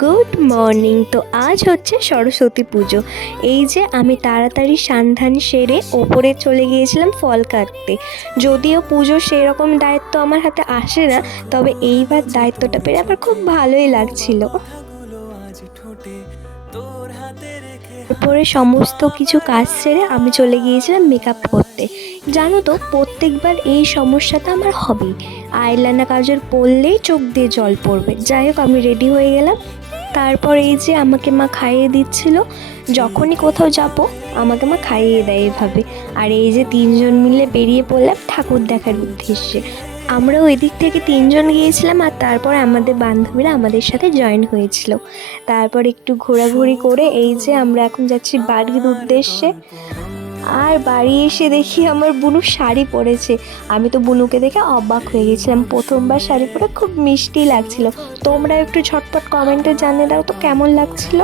Good morning. তো আজ হচ্ছে সরস্বতী পুজো। এই যে আমি তাড়াতাড়ি স্নান সেরে ওপরে চলে গিয়েছিলাম ফল কাটতে। যদিও পুজোর সেই রকম দায়িত্ব আমার হাতে আসে না, তবে এইবার দায়িত্বটা পেরে আমার খুব ভালোই লাগছিল। এরপরে সমস্ত কিছু কাজ সেরে আমি চলে গিয়েছিলাম মেকআপ করতে। জানো তো, প্রত্যেকবার এই সমস্যাটা আমার হবেই, আইলাইনার কাজল পরলেই চোখ দিয়ে জল পড়বে। যাই হোক, আমি রেডি হয়ে গেলাম। তারপর এই যে আমাকে মা খাইয়ে দিচ্ছিল। যখনই কোথাও যাব আমাকে মা খাইয়ে দেয় এভাবে। আর এই যে তিনজন মিলে বেরিয়ে পড়লাম ঠাকুর দেখার উদ্দেশ্যে। আমরা ওই দিক থেকে তিনজন গিয়েছিলাম, আর তারপর আমাদের বান্ধবীরা আমাদের সাথে জয়েন হয়েছিল। তারপর একটু ঘোরাঘুরি করে এই যে আমরা এখন যাচ্ছি বাড়ির উদ্দেশ্যে। আর বাড়ি এসে দেখি আমার বুনু শাড়ি পরেছে। আমি তো বুনুকে দেখে অবাক হয়ে গেছিলাম, প্রথমবার শাড়ি পরে খুব মিষ্টি লাগছিল। তোমরা একটু ঝটপট কমেন্টে জানিয়ে দাও তো কেমন লাগছিল।